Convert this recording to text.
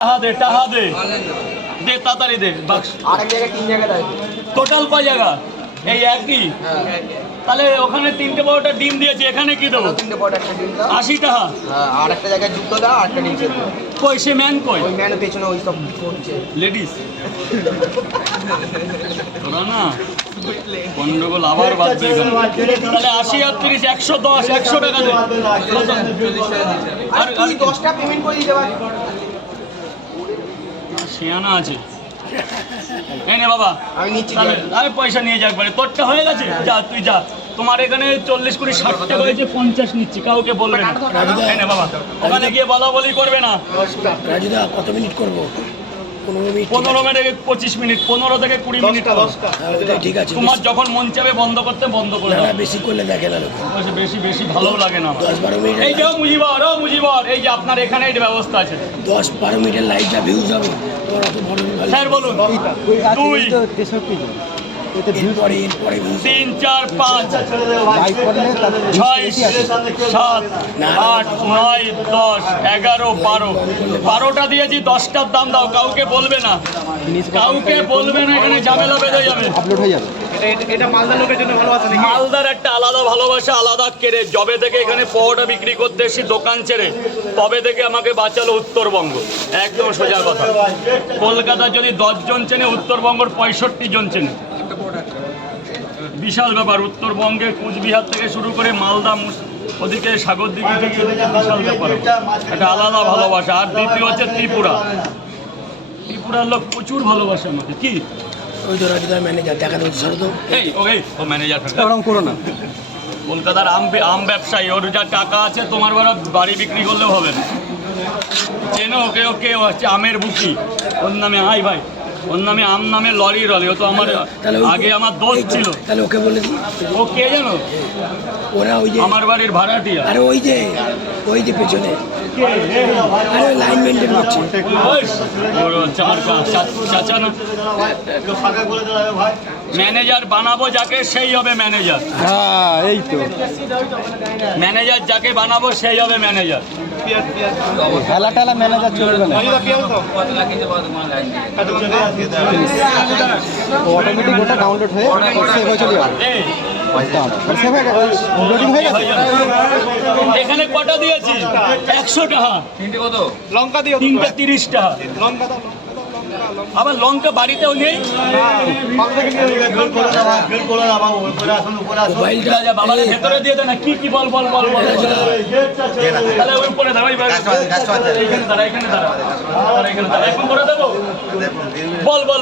দে টাকা দে দে তাড়াতাড়ি দে বাক্স আরেক জায়গায় 3 জায়গা দেয় টোটাল কয় জায়গা এই একই তাহলে ওখানে 3টে বড়টা ডিম দিয়েছে এখানে কি দেবো 3টে বড় একটা ডিম দাও 80 টাকা আর একটা জায়গায় যুক্ত দাও আর একটা ডিম সেদ্ধ কই সে ম্যান কই ওই ম্যানের পেছনে ওই সব করছে লেডিস তোরা না গন্ডগোল আবার বাদ এখানে তাহলে 80 আর 30 110 100 টাকা দে আর তুই 10টা পেমেন্ট করে দিতে পারিস শিয়ানা আছে এই নে বাবা আমি নিচ্ছি আমি পয়সা নিয়ে যাক বারে তোরটা হয়ে গেছে যা তুই যা তোমার এখানে 40 কোটি 60 টাকা হয়েছে 50 নিচ্ছি কাউকে বলবে না এই নে বাবা ওখানে গিয়ে বলা বলি করবে না রাজুদা কত মিনিট করবো 15 মিনিট 25 মিনিট 15 থেকে 20 মিনিট ঠিক আছে তোমার যখন মন চাবে বন্ধ করতে বন্ধ করে দাও বেশি করলে দেখে না লোক বেশি বেশি ভালো লাগে না 10-12 মিনিট এই যে মুজিবর এই যে আপনার এখানে এই ব্যবস্থা আছে 10-12 মিনিটের লাইটটা ভিউজ হবে তোমার অত বড় স্যার বলুন 2 এরপরে ভিউজ 3 4 5 6 7 8 9 10 11 12টা দিয়েছি 10টার দাম দাও কাউকে বলবে না এখানে ঝামেলা বেঁধে যাবে আপলোড হয়ে যাবে এটা মালদার লোকের জন্য ভালোবাসা নাকি মালদার একটা আলাদা ভালোবাসা আলাদা কেড়ে যবে থেকে এখানে পরোটা বিক্রি করতে এসেছি দোকান ছেড়ে তবে থেকে আমাকে বাঁচালো উত্তরবঙ্গ একদম সোজা কথা কলকাতা যদি 10 জন চেনে উত্তরবঙ্গের 65 জন চেনে বিশাল ব্যাপার উত্তরবঙ্গের কুচবিহার থেকে শুরু করে মালদা ওদিকে সাগরদিঘি থেকে বিশাল ব্যাপার একটা আলাদা ভালোবাসা আর দ্বিতীয় হচ্ছে ত্রিপুরার লোক প্রচুর ভালোবাসে আমাকে কি ওই তো রাজুদা ম্যানেজার দেখা দিচ্ছে সরো তো ও ম্যানেজার ওরকম করো না কলকাতার আম ব্যবসায়ী ওর যা টাকা আছে তোমার বাড়ি বিক্রি করলেও হবে না চেনো ওকে হচ্ছে আমের বুকি ওর নামে ভাই ওর নামে আম নামে লরি ও তো আমার আগে আমার দোস্ত ছিল তাহলে ওকে বলে দিই ও কে জানো ওরা ওই যে আমার বাড়ির ভাড়াটিয়া আরে ওই যে পেছনে আরে লাইন মেনটেন করছে ওর হচ্ছে আমার চাচা না ম্যানেজার বানাবো যাকে সেই হবে ম্যানেজার হ্যাঁ এই তো ম্যানেজার যাকে বানাবো সেই হবে ম্যানেজার খেলা ম্যানেজার চলবে না অটোমেটিক ওটা ডাউনলোড হয়ে সেভ হয়ে চলে যাবে এখানে কটা দিয়েছি 100 টাকা লঙ্কা দিও 3টে 30 টাকা আবার লঙ্কা বাড়িতেও নেই বাবার ভেতরে দিয়ে দেয় না কি বল তাহলে ওই উপরে দাঁড়াই এখানে দাঁড়া এখন করে দেবো বল